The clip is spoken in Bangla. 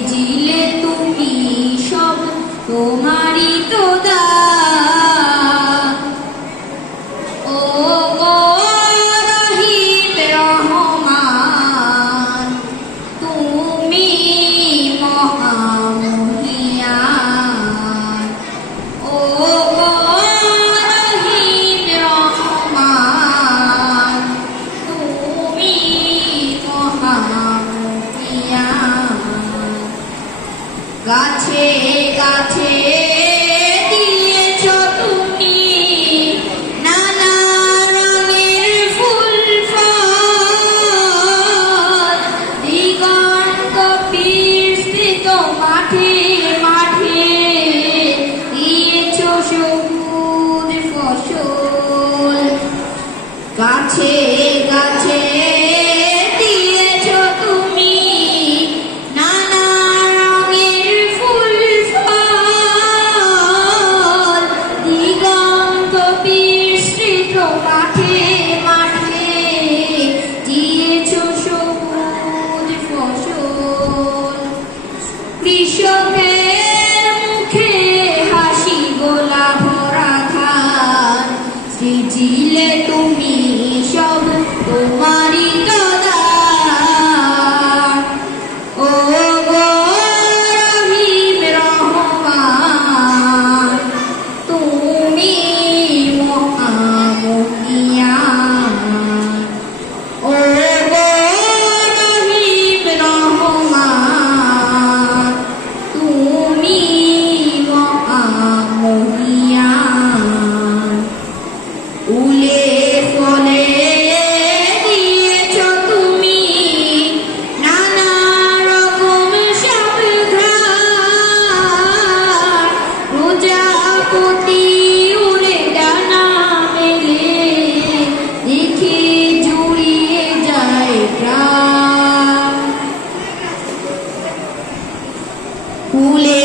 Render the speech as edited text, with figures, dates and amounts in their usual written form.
সৃজিলে তুমি সব তোমারই তো দান। ও গো রহিম রহমান, তুমি মহামহিয়ান। ও গো রহিম রহমান, তুমি মহামহিয়ান। গাছে গাছে দিয়েছ তুমি নানা রঙের ফুল ফল, দিগন্ত বিস্তৃত মাঠে মাঠে দিয়েছ সবুজ ফসল। গাছে গাছে দিয়েছ তুমি নানা রঙের ফুল ফল, দিগন্ত বিস্তৃত মাঠে মাঠে দিয়েছ সবুজ ফসল। কৃষকের মুখে হাসি গোলা ভরা ধান, সৃজিলে তুমি সব তোমারই তো দান। ও গো রহিম রহমান, তুমি মহামহিয়ান। ও গো রহিম রহমান, তুমি মহামহিয়ান। ফুলে ফলে দিয়েছ তুমি নানা রকম সব ঘ্রাণ, প্রজাপতি উড়ে ডানা মেলে দেখে জুড়িয়ে যায় প্রাণ। ফুলে